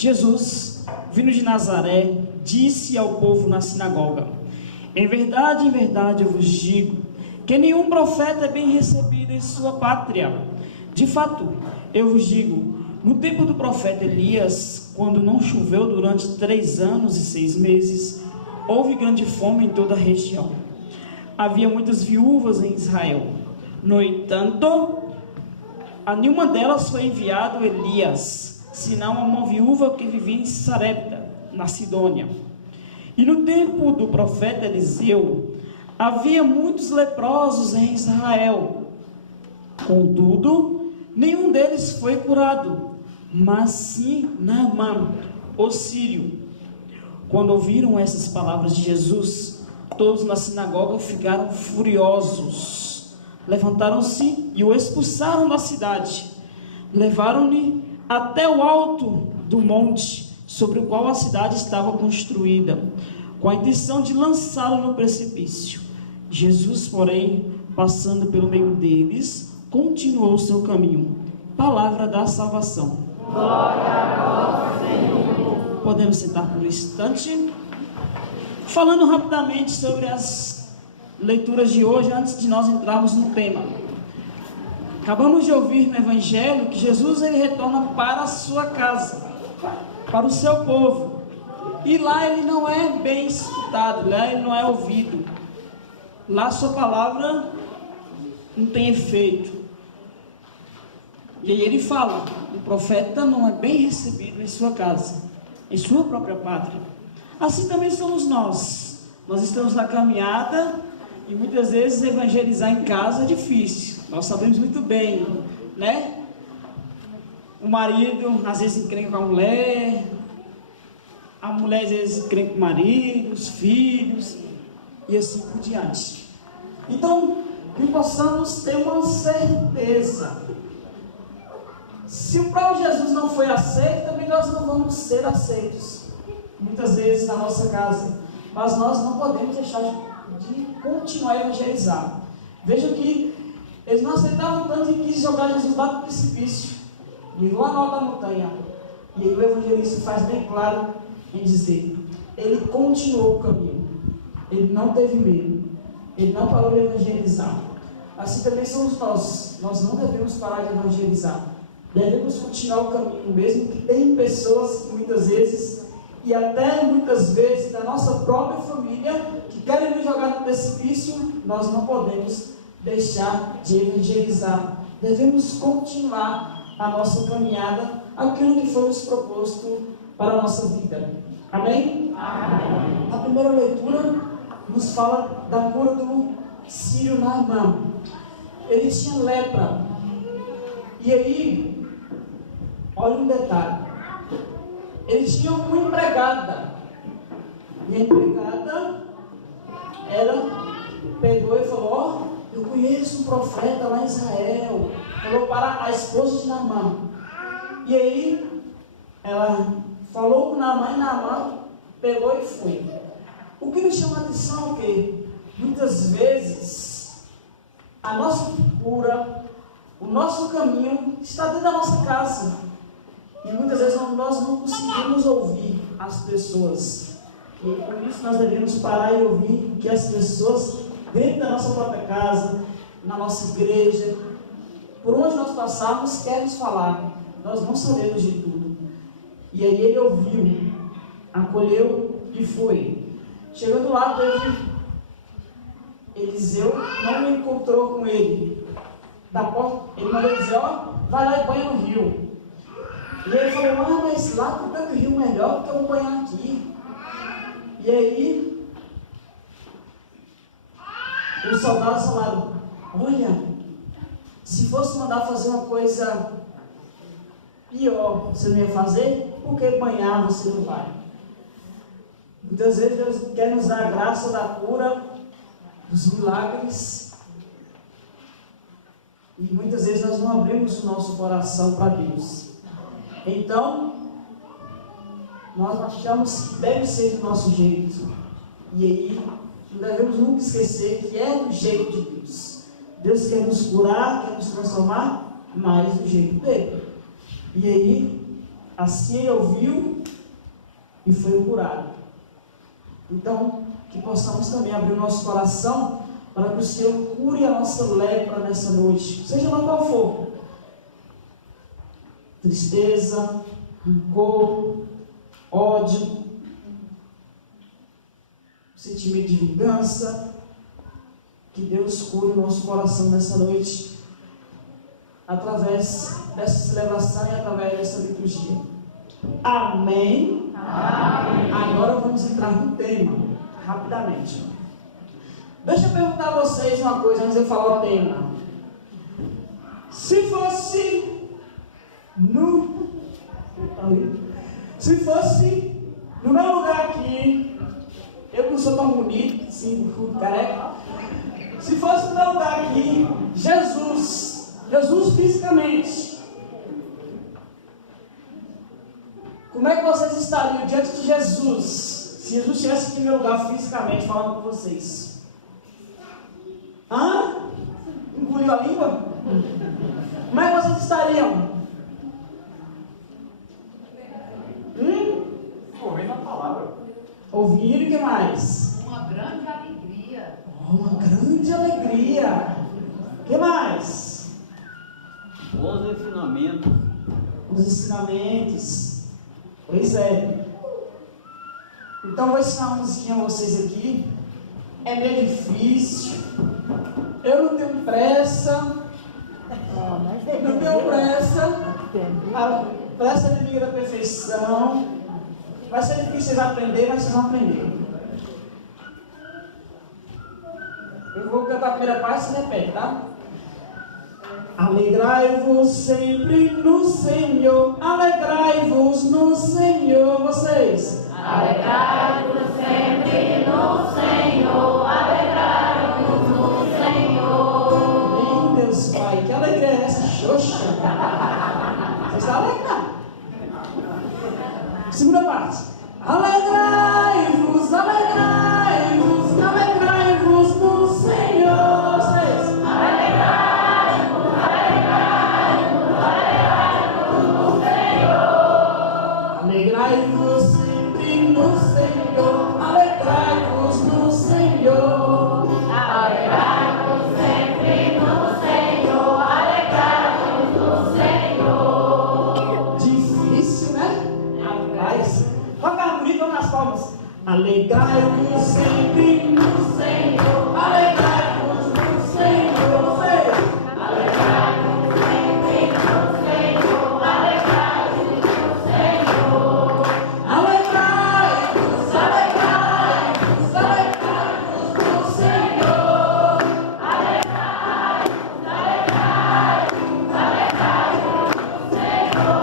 Jesus, vindo de Nazaré, disse ao povo na sinagoga: em verdade eu vos digo, que nenhum profeta é bem recebido em sua pátria. De fato, eu vos digo, no tempo do profeta Elias, quando não choveu durante 3 anos e 6 meses, houve grande fome em toda a região. Havia muitas viúvas em Israel. No entanto, a nenhuma delas foi enviado Elias, senão a uma viúva que vivia em Sarepta, na Sidônia. E no tempo do profeta Eliseu, havia muitos leprosos em Israel. Contudo, nenhum deles foi curado, mas sim Naamã, o sírio. Quando ouviram essas palavras de Jesus, todos na sinagoga ficaram furiosos. Levantaram-se e o expulsaram da cidade. Levaram-no até o alto do monte, sobre o qual a cidade estava construída, com a intenção de lançá-lo no precipício. Jesus, porém, passando pelo meio deles, continuou o seu caminho. Palavra da salvação. Glória a vós, Senhor. Podemos sentar por um instante. Falando rapidamente sobre as leituras de hoje, antes de nós entrarmos no tema. Acabamos de ouvir no Evangelho que Jesus ele retorna para a sua casa, para o seu povo. E lá ele não é bem escutado, lá ele não é ouvido. Lá a sua palavra não tem efeito. E aí ele fala, o profeta não é bem recebido em sua casa, em sua própria pátria. Assim também somos nós. Nós estamos na caminhada e muitas vezes evangelizar em casa é difícil. Nós sabemos muito bem, né? O marido às vezes encrenca com a mulher às vezes encrenca com o marido, os filhos e assim por diante. Então, que possamos ter uma certeza. Se o próprio Jesus não foi aceito, também nós não vamos ser aceitos. Muitas vezes na nossa casa. Mas nós não podemos deixar de continuar a evangelizar. Veja que eles não aceitavam tanto e quis jogar Jesus lá do precipício. Levou a nota da montanha. E aí o evangelista faz bem claro em dizer, ele continuou o caminho. Ele não teve medo. Ele não parou de evangelizar. Assim também somos nós. Nós não devemos parar de evangelizar. Devemos continuar o caminho, mesmo que tem pessoas que muitas vezes, e até muitas vezes da nossa própria família, que querem nos jogar no precipício, nós não podemos deixar de evangelizar. Devemos continuar a nossa caminhada, aquilo que foi nos proposto para a nossa vida. Amém? Amém. A primeira leitura nos fala da cura do sírio Naamã. Ele tinha lepra. E aí, olha um detalhe. Ele tinha uma empregada. E a empregada, ela pegou e falou: ó, eu conheço um profeta lá em Israel. Falou para a esposa de Naamã. E aí, ela falou com Naamã e Naamã pegou e foi. O que me chama a atenção é que muitas vezes a nossa cura, o nosso caminho está dentro da nossa casa. E muitas vezes nós não conseguimos ouvir as pessoas. E por isso nós devemos parar e ouvir que as pessoas dentro da nossa própria casa, na nossa igreja, por onde nós passarmos, querem nos falar. Nós não sabemos de tudo. E aí ele ouviu, acolheu e foi. Chegando lá, Eliseu não encontrou com ele. Da porta, ele mandou dizer: ó, vai lá e banha no rio. E ele falou: mas lá tem tanto rio melhor do que eu vou banhar aqui. E aí, os soldados falaram: olha, se fosse mandar fazer uma coisa pior, você não ia fazer? Por que banhar você não vai? Muitas vezes Deus quer nos dar a graça da cura, dos milagres, e muitas vezes nós não abrimos o nosso coração para Deus. Então, nós achamos que deve ser do nosso jeito, e aí não devemos nunca esquecer que é do jeito de Deus. Deus quer nos curar, quer nos transformar, mas do jeito dele. E aí Assim ele ouviu e foi curado. Então, que possamos também abrir o nosso coração para que o Senhor cure a nossa lepra nessa noite, seja lá qual for. Tristeza, rancor, ódio, sentimento de vingança. Que Deus cure o nosso coração nessa noite, através dessa celebração e através dessa liturgia. Amém? Amém. Agora vamos entrar no tema, rapidamente. Deixa eu perguntar a vocês uma coisa antes de eu falar o tema. Se fosse no meu lugar aqui, eu que não sou tão bonito, assim, careca. Se fosse no meu lugar aqui, Jesus fisicamente, como é que vocês estariam diante de Jesus? Se Jesus estivesse aqui no meu lugar fisicamente, falando com vocês. Engoliu a língua? Como é que vocês estariam? Ouvindo a palavra. Ouvindo, o que mais? Uma grande alegria. Uma grande alegria. O que mais? Bons ensinamentos. Os ensinamentos. Pois é. Então vou ensinar uma musiquinha a vocês aqui. É meio difícil. Eu não tenho pressa. Não tenho pressa. A pressa é inimiga da perfeição. Vai ser difícil vocês aprenderem, mas vocês vão aprender. Eu vou cantar a primeira parte e se repete, tá? Alegrai-vos sempre no Senhor. Alegrai-vos no Senhor. Vocês. Alegrai-vos sempre no Senhor. Alegrai-vos no Senhor. Meu Deus, Pai, que alegria é essa? Xoxa. Vocês estão alegrados? Segunda parte. Alegrai-vos, alegrai-vos, alegrai-vos no Senhor. Vocês. Alegrai-vos, alegrai-vos, alegrai-vos no Senhor. Alegrai-vos sempre no Senhor. Alegrai-vos no Senhor. Alegrai-vos sempre no Senhor. Alegrai-vos no Senhor. Difícil, né? Rapaz. Toca bonito nas palmas. Alegrai-vos sempre no Senhor. Alegrai-vos no Senhor. Vocês. Alegrai-vos sempre no Senhor. Alegrai-vos no Senhor. Alegrai-vos, alegrai-vos, alegrai-vos no Senhor. Alegrai-vos, alegrai-vos, alegrai-vos no Senhor.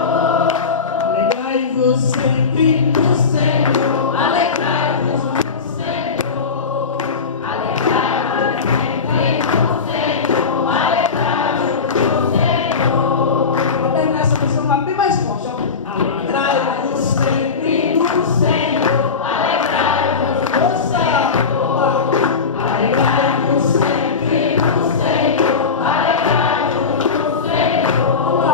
Alegrai-vos sempre no Senhor. Alegrai-vos no Senhor. Alegrai-vos sempre no Senhor. Alegrai-vos no Senhor. Vou terminar essa versão lá bem mais forte, ó. Alegrai-vos sempre no Senhor. Alegrai-vos no Senhor. Alegrai-vos sempre No Senhor. Alegrai-vos no Senhor.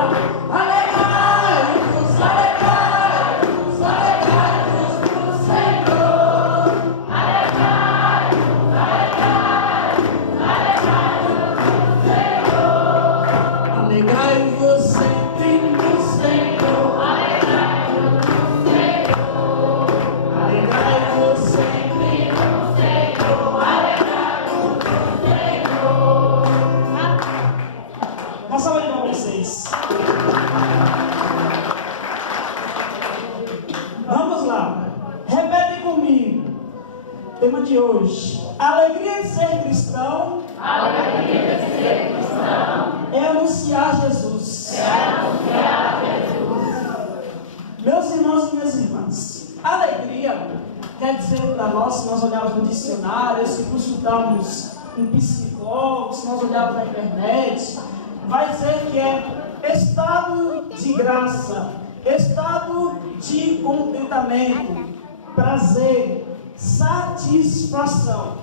Alegrai-vos, alegrai-vos, alegrai-vos no Senhor. Alegrai-vos, alegrai-vos, alegrai-vos no Senhor. Alegrai-vos sempre no Senhor. Alegrai-vos no Senhor. Alegrai-vos sempre. No Senhor. Alegrai-vos no Senhor. Uma salva de palmas pra vocês. Vamos lá. Repetem comigo. Tema de hoje. Alegria de ser cristão. Alegria de ser cristão. É anunciar Jesus. Anunciar Jesus. Meus irmãos e minhas irmãs, alegria quer dizer para nós, se nós olharmos no dicionário, se consultarmos um psicólogo, se nós olharmos na internet, vai dizer que é estado de graça, estado de contentamento, prazer, satisfação.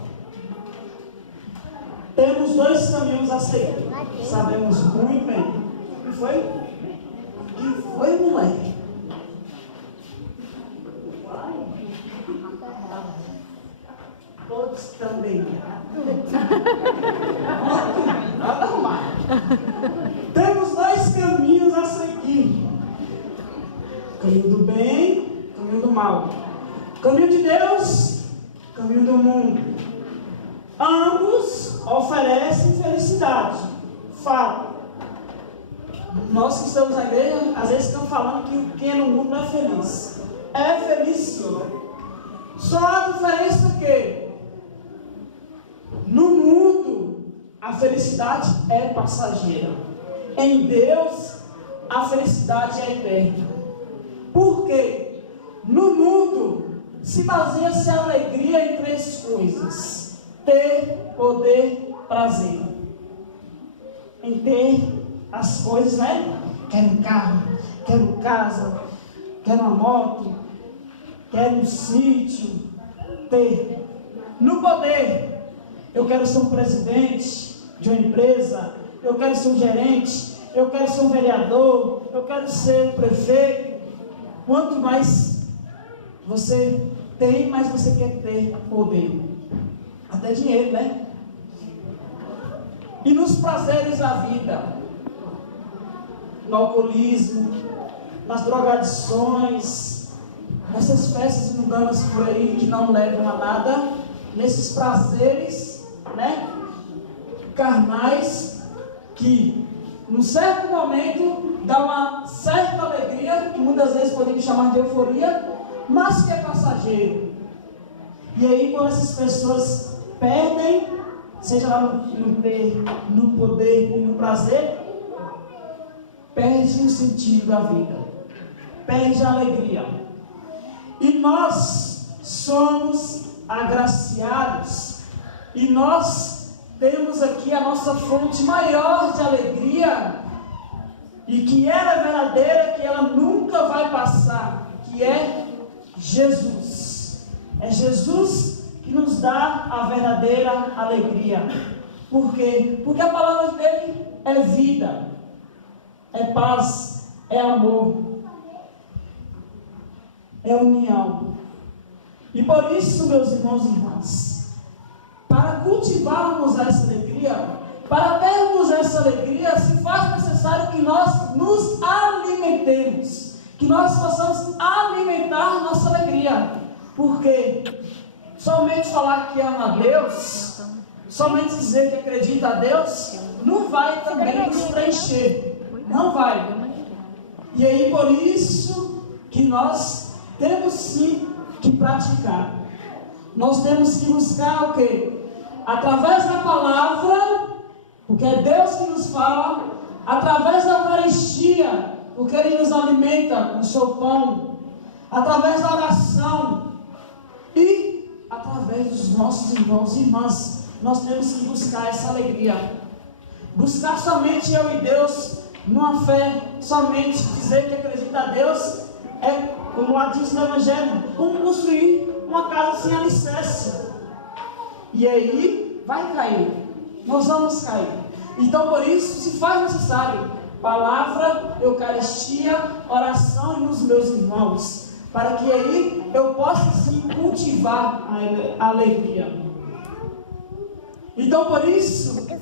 Temos dois caminhos a seguir. Sabemos muito bem. O que foi? O que foi, moleque? outros também. Nada mais. Temos dois caminhos a seguir: caminho do bem, caminho do mal. Caminho de Deus, caminho do mundo. Ambos oferecem felicidade. Fato. Nós que estamos na igreja, às vezes estamos falando que quem é no mundo não é feliz. É feliz sim. Só a diferença é que no mundo a felicidade é passageira. Em Deus a felicidade é eterna. Por quê? No mundo se baseia-se a alegria em três coisas: ter, poder, prazer. Em ter as coisas, né? Quero um carro, quero casa, quero uma moto, quero um sítio. Ter. No poder, eu quero ser um presidente de uma empresa, eu quero ser um gerente, eu quero ser um vereador, eu quero ser um prefeito. Quanto mais você tem, mais você quer ter poder. Até dinheiro, né? E nos prazeres da vida, no alcoolismo, nas drogadições, nessas festas mundanas por aí que não levam a nada, nesses prazeres, né, carnais, que num certo momento dá uma certa alegria, que muitas vezes podemos chamar de euforia, mas que é passageiro. E aí quando essas pessoas perdem, seja lá no poder e no prazer, perde o sentido da vida, perde a alegria. E nós somos agraciados, e nós temos aqui a nossa fonte maior de alegria, e que ela é verdadeira, que ela nunca vai passar, que é Jesus. É Jesus que nos dá a verdadeira alegria. Por quê? Porque a palavra dele é vida, é paz, é amor, é união. E por isso, meus irmãos e irmãs, para cultivarmos essa alegria, para termos essa alegria, se faz necessário que nós nos alimentemos, que nós possamos alimentar nossa alegria. Porque somente falar que ama a Deus, somente dizer que acredita a Deus, não vai também nos preencher. Não vai. E aí por isso que nós temos sim que praticar. Nós temos que buscar o quê? Através da palavra, porque é Deus que nos fala, através da Eucaristia, porque Ele nos alimenta com o seu pão, através da oração e através dos nossos irmãos e irmãs. Nós temos que buscar essa alegria. Buscar somente eu e Deus, numa fé, somente dizer que acredita a Deus, é, como lá diz no Evangelho, como construir uma casa sem alicerce. E aí vai cair, nós vamos cair. Então por isso se faz necessário palavra, Eucaristia, oração nos meus irmãos, para que aí eu possa sim cultivar a alegria. Então por isso que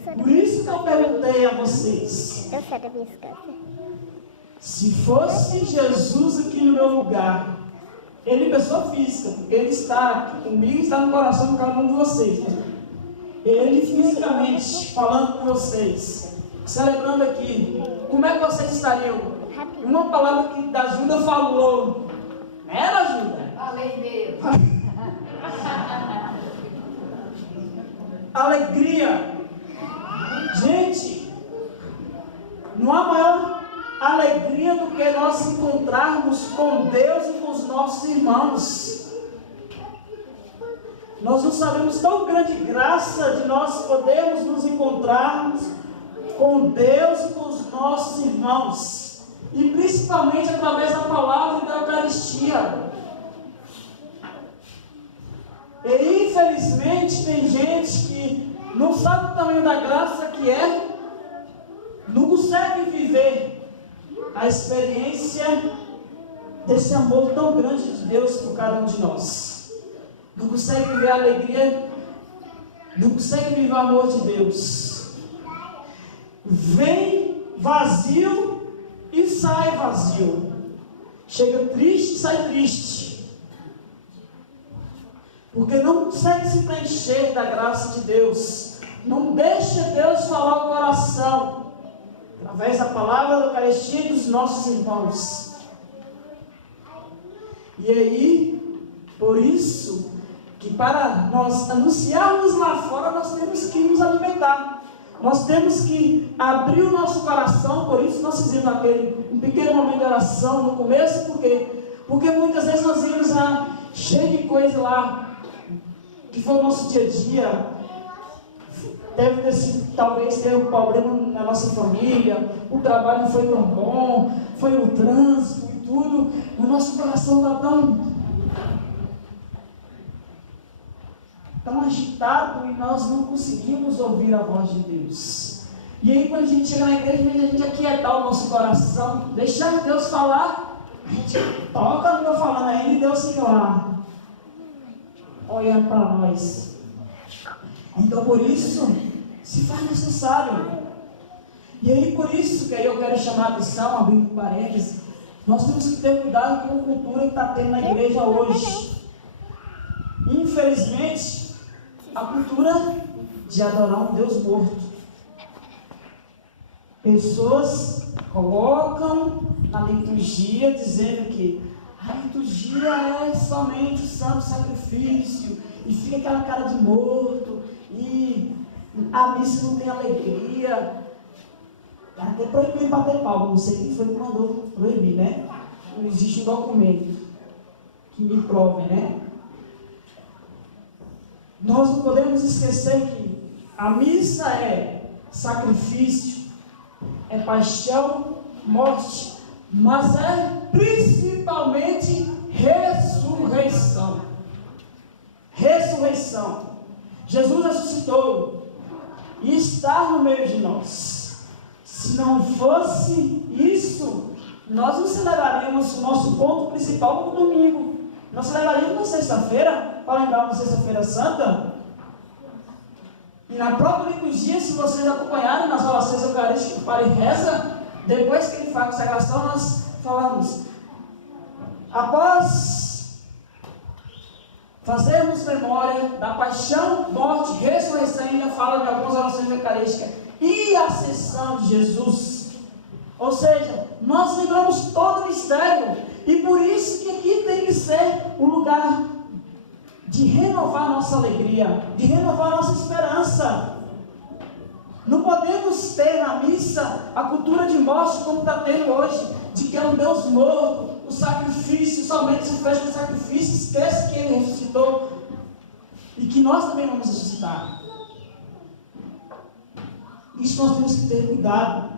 eu perguntei a vocês, se fosse Jesus aqui no meu lugar, Ele pessoa física, Ele está aqui comigo, está no coração de cada um de vocês, Ele fisicamente falando com vocês, celebrando aqui, como é que vocês estariam? Uma palavra que da Ajuda falou, era Ajuda? Falei Deus. Alegria. Gente, não há maior alegria do que nós encontrarmos com Deus e com os nossos irmãos. Nós não sabemos tão grande graça de nós podermos nos encontrarmos com Deus e com os nossos irmãos, e principalmente através da palavra e da Eucaristia. E infelizmente tem gente que não sabe o tamanho da graça que é, não consegue viver a experiência desse amor tão grande de Deus por cada um de nós. Não consegue viver a alegria não consegue viver o amor de Deus. Vem vazio e sai vazio. Chega triste e sai triste. Porque não consegue se preencher da graça de Deus. Não deixa Deus falar o coração através da palavra da Eucaristia dos nossos irmãos. E aí, por isso, que para nós anunciarmos lá fora, nós temos que nos alimentar. Nós temos que abrir o nosso coração. Por isso nós fizemos um pequeno momento de oração no começo. Por quê? Porque muitas vezes nós íamos cheio de coisa lá, que foi o nosso dia a dia. Talvez ter um problema na nossa família, o trabalho não foi tão bom, foi o trânsito e tudo. O nosso coração está tão agitado e nós não conseguimos ouvir a voz de Deus. E aí quando a gente chega na igreja, a gente aquietar o nosso coração, deixar Deus falar, a gente toca no meu falando ainda e Deus fica lá, olhando para nós. Então por isso, se faz necessário. E aí por isso que aí eu quero chamar a atenção, abrindo parênteses, nós temos que ter cuidado com a cultura que está tendo na igreja hoje. Infelizmente, a cultura de adorar um Deus morto. Pessoas colocam na liturgia dizendo que a liturgia é somente o santo sacrifício, e fica aquela cara de morto, e a missa não tem alegria. Até proibido bater palma, não sei quem foi que mandou proibir, né? Não existe um documento que me prove, né? Nós não podemos esquecer que a missa é sacrifício, é paixão, morte, mas é principalmente ressurreição. Ressurreição. Jesus ressuscitou e está no meio de nós. Se não fosse isso, nós não celebraríamos o nosso ponto principal no domingo. Nós celebraríamos na sexta-feira, para lembrar uma sexta-feira santa. E na própria liturgia, se vocês acompanharem nas orações eucarísticas que o Padre reza, depois que ele faz a consagração, nós falamos: após fazermos memória da paixão, morte, ressurreição, ainda fala de algumas orações eucarísticas, e a ascensão de Jesus. Ou seja, nós lembramos todo o mistério, e por isso que aqui tem que ser o lugar de renovar nossa alegria, de renovar nossa esperança. Não podemos ter na missa a cultura de morte como está tendo hoje, de que é um Deus morto, o sacrifício somente se fez com sacrifício, esquece que Ele ressuscitou e que nós também vamos ressuscitar. Isso nós temos que ter cuidado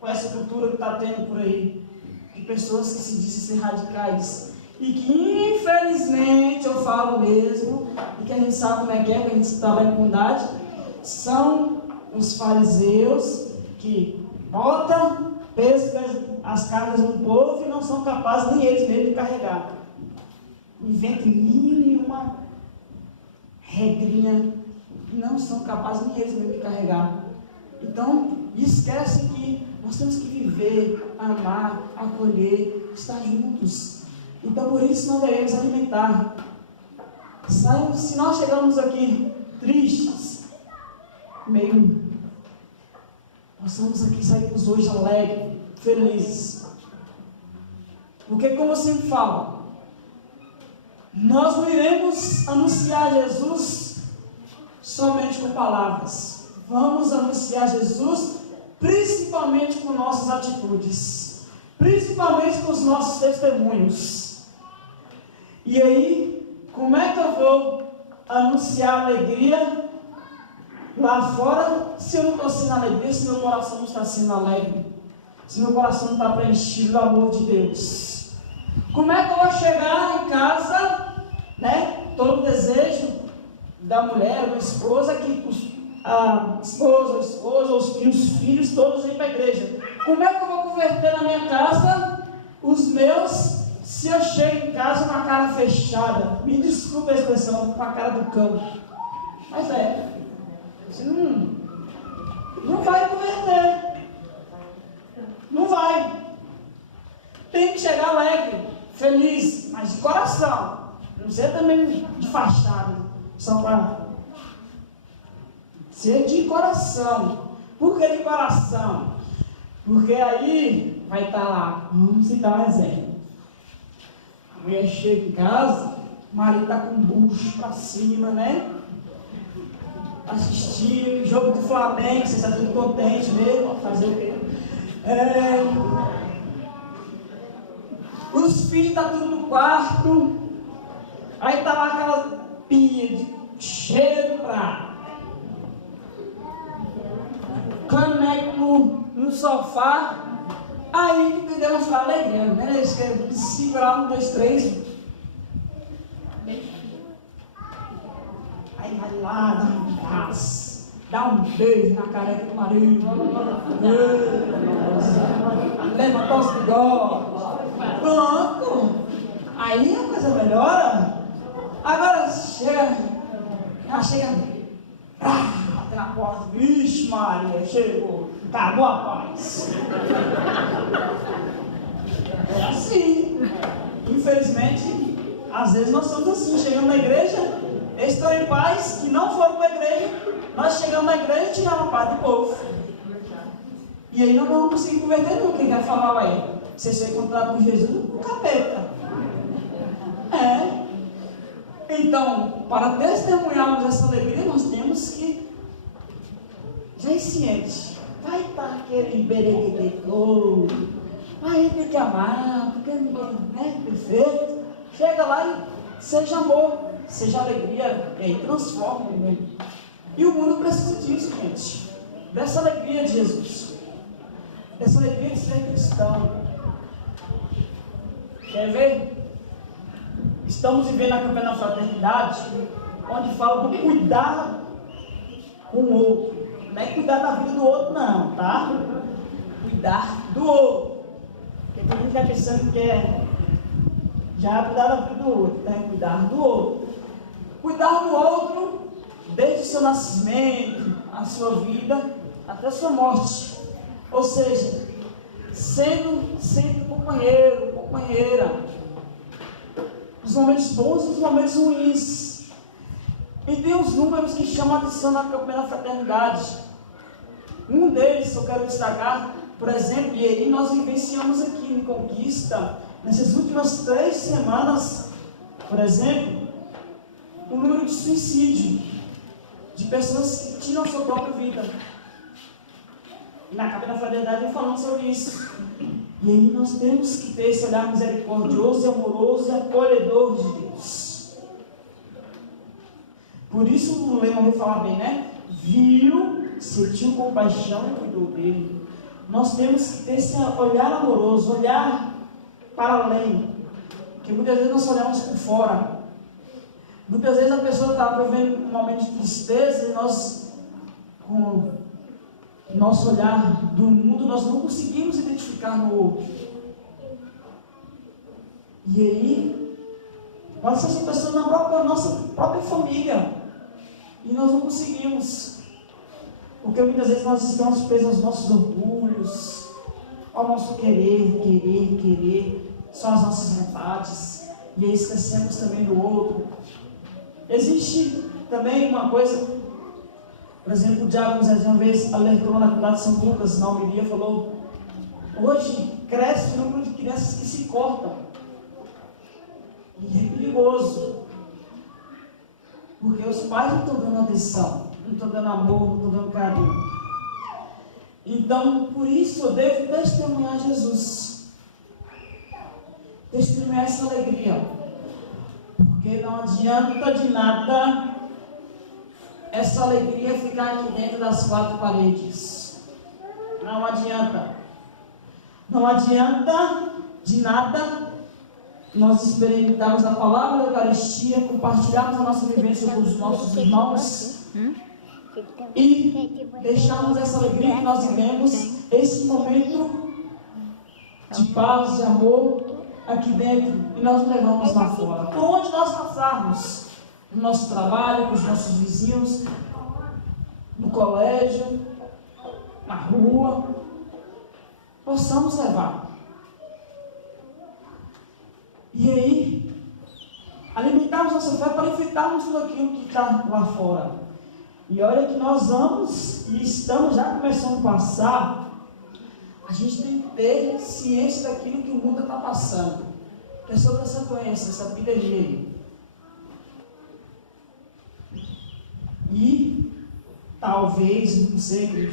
com essa cultura que está tendo por aí, de pessoas que se dizem ser radicais e que infelizmente, eu falo mesmo, e que a gente sabe como é que a gente trabalha em comunidade, são os fariseus que botam as cargas no povo e não são capazes nem eles mesmos de carregar. Inventam mil e uma regrinha e não são capazes nem eles mesmos de carregar. Então, esquece que nós temos que viver, amar, acolher, estar juntos. Então, por isso nós devemos alimentar. Se nós chegamos aqui tristes, meio, possamos aqui sairmos hoje alegres, felizes. Porque, como eu sempre falo, nós não iremos anunciar Jesus somente com palavras. Vamos anunciar Jesus principalmente com nossas atitudes, principalmente com os nossos testemunhos. E aí, como é que eu vou anunciar alegria lá fora se eu não estou sendo alegria, se meu coração não está sendo alegre, se meu coração não está preenchido do amor de Deus? Como é que eu vou chegar em casa, né? Todo o desejo da mulher, da esposa, que a esposa, os filhos, todos vêm para a igreja. Como é que eu vou converter na minha casa os meus, se eu chego em casa com a cara fechada? Me desculpe a expressão, com a cara do cão. Mas você não vai converter. Não vai. Tem que chegar alegre, feliz, mas de coração. Não ser também de fachada, só para ser de coração. Por que de coração? Porque aí vai estar lá, vamos citar um exemplo. A mulher chega em casa, o marido está com o bucho para cima, né? Assistindo o jogo do Flamengo, você está tudo contente mesmo, fazer o quê? Os filhos estão tudo no quarto, aí está lá aquela pia cheia de prato. Caneco no sofá, aí que Deus está alegrando, né? Eles querem segurar 1, 2, 3. Aí vai lá, dá um abraço, dá um beijo na careca do marido, levantou os bigodes, pronto. Aí a coisa melhora. Agora chega, bate na porta, vixe Maria, chegou, acabou a paz. É assim. Infelizmente, às vezes nós somos assim, chegamos na igreja, estão em paz, que não foram para a igreja, nós chegamos na igreja e tiramos a paz do povo. E aí não vamos conseguir converter nunca. Quem vai falar aí? Você foi encontrado com Jesus, o capeta. Então, para testemunharmos essa alegria, nós temos que já ir ciente. Vai estar aquele bereguete todo, vai ter que amar, porque ninguém é perfeito. Chega lá e seja amor, seja alegria, e aí transforma o mundo. E o mundo precisa disso, gente. Dessa alegria de Jesus. Dessa alegria de ser cristão. Quer ver? Estamos vivendo a campanha da fraternidade, onde fala do cuidar com o outro. Não é cuidar da vida do outro, não, tá? Cuidar do outro. Porque tem gente que está pensando que já é cuidar da vida do outro, né? Cuidar do outro. Cuidar do outro desde o seu nascimento, a sua vida, até a sua morte. Ou seja, sendo sempre companheiro, companheira. Os momentos bons e os momentos ruins. E tem uns números que chamam a atenção na campanha da fraternidade. Um deles eu quero destacar, por exemplo, e aí nós vivenciamos aqui em Conquista, nessas últimas 3 semanas, por exemplo, o número de suicídio, de pessoas que tiram a sua própria vida. E na campanha da fraternidade eu falando sobre isso. E aí nós temos que ter esse olhar misericordioso, amoroso e acolhedor de Deus. Por isso o lema vai falar bem, né? Viu, sentiu compaixão e cuidou dele. Nós temos que ter esse olhar amoroso, olhar para além. Porque muitas vezes nós olhamos por fora. Muitas vezes a pessoa está vivendo um momento de tristeza e nós, com nosso olhar do mundo, nós não conseguimos identificar no outro. E aí, pode ser essa pessoa na nossa própria família. E nós não conseguimos. Porque muitas vezes nós estamos presos aos nossos orgulhos, ao nosso querer, só as nossas vontades. E aí esquecemos também do outro. Existe também uma coisa, por exemplo, o Diácono Zé uma vez alertou na comunidade de São Lucas, na homilia, falou: hoje cresce o número de crianças que se cortam. E é perigoso. Porque os pais não estão dando atenção, não estão dando amor, não estão dando carinho. Então, por isso eu devo testemunhar Jesus. Testemunhar essa alegria. Porque não adianta de nada essa alegria ficar aqui dentro das 4 paredes. Não adianta. Não adianta de nada nós experimentarmos a palavra da Eucaristia, compartilharmos a nossa vivência com os nossos irmãos e deixarmos essa alegria que nós vivemos, esse momento de paz, de amor aqui dentro, e nós levamos lá fora. Por onde nós passarmos, no nosso trabalho, com os nossos vizinhos, no colégio, na rua, possamos levar. E aí, alimentarmos nossa fé para enfrentarmos tudo aquilo que está lá fora. E olha que nós vamos e estamos já começando a passar. A gente tem que ter ciência daquilo que o mundo está passando. Que é sobre essa doença, essa epidemia aí. E talvez, não sei,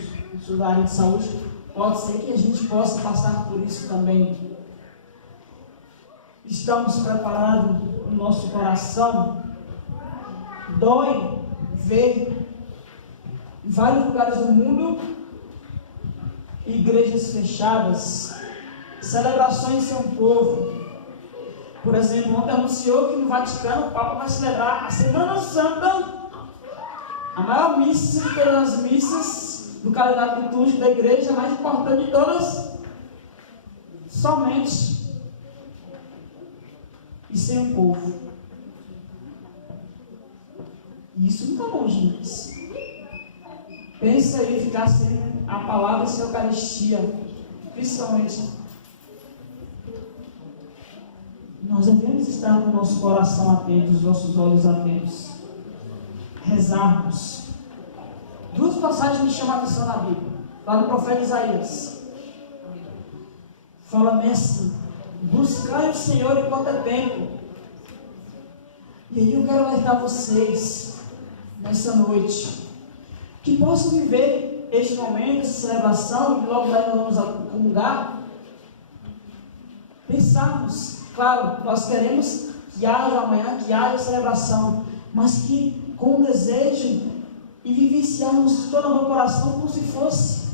na área de saúde, pode ser que a gente possa passar por isso também. Estamos preparados no nosso coração? Dói ver em vários lugares do mundo igrejas fechadas, celebrações sem um povo. Por exemplo, ontem anunciou que no Vaticano o Papa vai celebrar a Semana Santa, a maior missa de todas as missas do calendário litúrgico da igreja, a mais importante de todas, somente e sem um povo. E isso não está longe de nós. Pensa aí ficar sem a palavra, sem a Eucaristia, principalmente. Nós devemos estar com o nosso coração atento, os nossos olhos atentos, rezarmos. Duas passagens me chamam a atenção na Bíblia, lá no profeta Isaías. Fala bem assim: buscai o Senhor enquanto é tempo. E aí eu quero alertar vocês nessa noite, que possam viver este momento, essa celebração, e logo mais nós vamos comungar. Pensarmos, claro, nós queremos que haja amanhã, que haja celebração, mas que com o desejo e vivenciarmos todo o meu coração como se fosse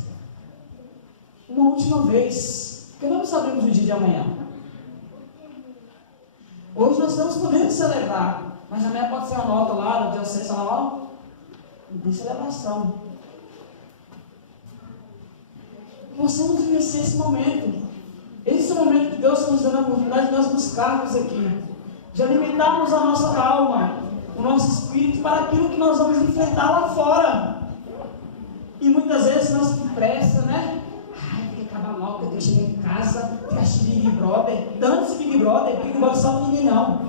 uma última vez, porque não sabemos o dia de amanhã. Hoje nós estamos podendo celebrar, mas amanhã pode ser uma nota lá, no dia 6, lá, de celebração. Possamos vivenciar esse momento. Esse é o momento que Deus está nos dando a oportunidade de nós buscarmos aqui, de alimentarmos a nossa alma, o nosso espírito para aquilo que nós vamos enfrentar lá fora. E muitas vezes nós com pressa, né? Ai, tem que acabar logo, eu tenho que chegar em casa, tem que assistir Big Brother. Tanto esse Big Brother salva ninguém não.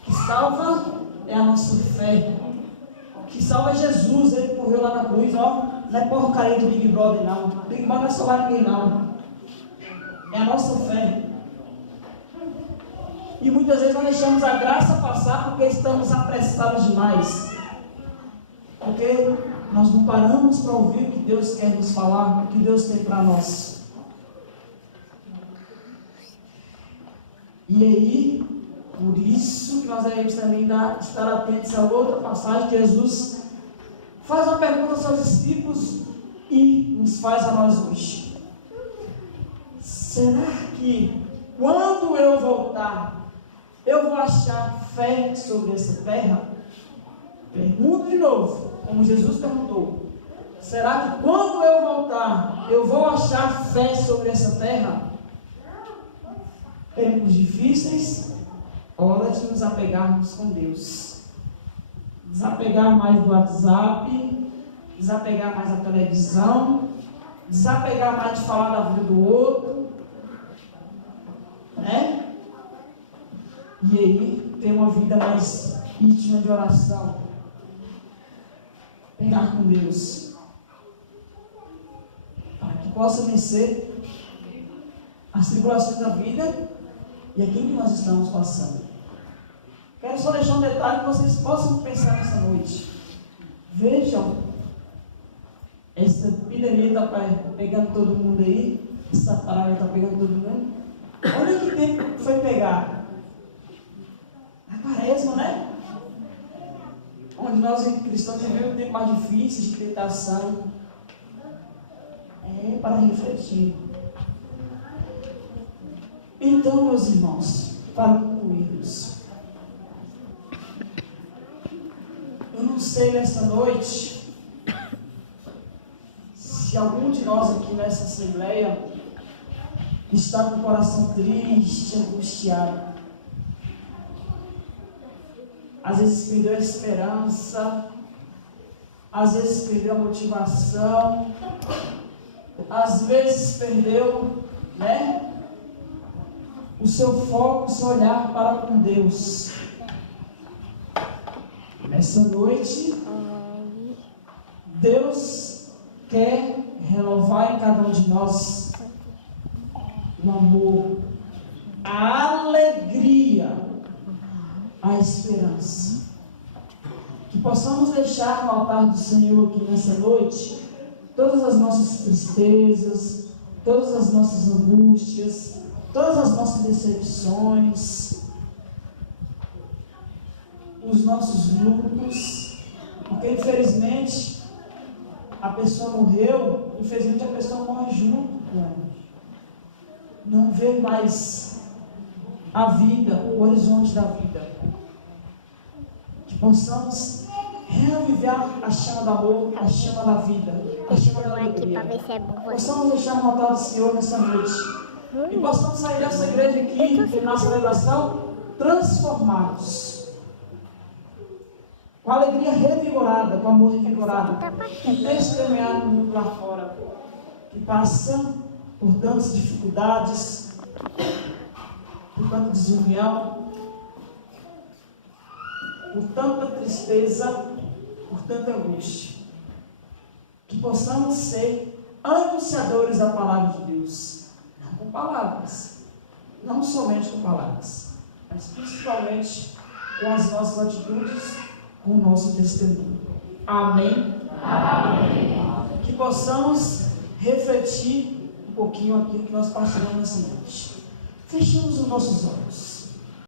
O que salva é a nossa fé. O que salva é Jesus, ele morreu lá na cruz, ó. Não é porcaria do Big Brother não. Big Brother não vai salvar ninguém não. É a nossa fé. E muitas vezes nós deixamos a graça passar porque estamos apressados demais. Porque nós não paramos para ouvir o que Deus quer nos falar, o que Deus tem para nós. E aí, por isso que nós devemos também estar atentos a outra passagem que Jesus faz uma pergunta aos seus discípulos e nos faz a nós hoje. Será que quando eu voltar, eu vou achar fé sobre essa terra? Pergunto de novo, como Jesus perguntou. Será que quando eu voltar, eu vou achar fé sobre essa terra? Tempos difíceis, hora de nos apegarmos com Deus. Desapegar mais do WhatsApp, desapegar mais da televisão, desapegar mais de falar da vida do outro, né? E aí, ter uma vida mais íntima de oração. Pegar com Deus. Para que possa vencer as tribulações da vida e aquilo que nós estamos passando. Quero só deixar um detalhe que vocês possam pensar nessa noite. Vejam, essa epidemia está pegando todo mundo aí. Essa praga está pegando todo mundo. Olha que tempo que foi pegar. A quaresma, né? Onde nós cristãos vivemos um tempo mais difícil de tentação. É para refletir. Então, meus irmãos, para concluirmos, eu não sei nessa noite se algum de nós aqui nessa assembleia está com o coração triste, angustiado. às vezes perdeu a esperança, às vezes perdeu a motivação, às vezes perdeu, o seu foco, o seu olhar para com Deus. Nessa noite, Deus quer renovar em cada um de nós o amor, a alegria, a esperança. Que possamos deixar no altar do Senhor aqui nessa noite todas as nossas tristezas, todas as nossas angústias, todas as nossas decepções, os nossos lutos, porque infelizmente a pessoa morreu, infelizmente a pessoa morre junto com ela. Não vê mais a vida, o horizonte da vida. Que possamos reaviver a chama do amor, a chama da vida, a chama da alegria. Possamos deixar no altar do Senhor nessa noite. E possamos sair dessa igreja aqui, terminar a celebração, transformados. Com a alegria revigorada, com o amor revigorado. E testemunhar no mundo lá fora. Que passa por tantas dificuldades, por tanta desunião, por tanta tristeza, por tanta angústia. Que possamos ser anunciadores da palavra de Deus. Não com palavras, não somente com palavras, mas principalmente com as nossas atitudes, com o nosso testemunho. Amém? Amém. Que possamos refletir um pouquinho aquilo que nós passamos nessa noite. Fechemos os nossos olhos.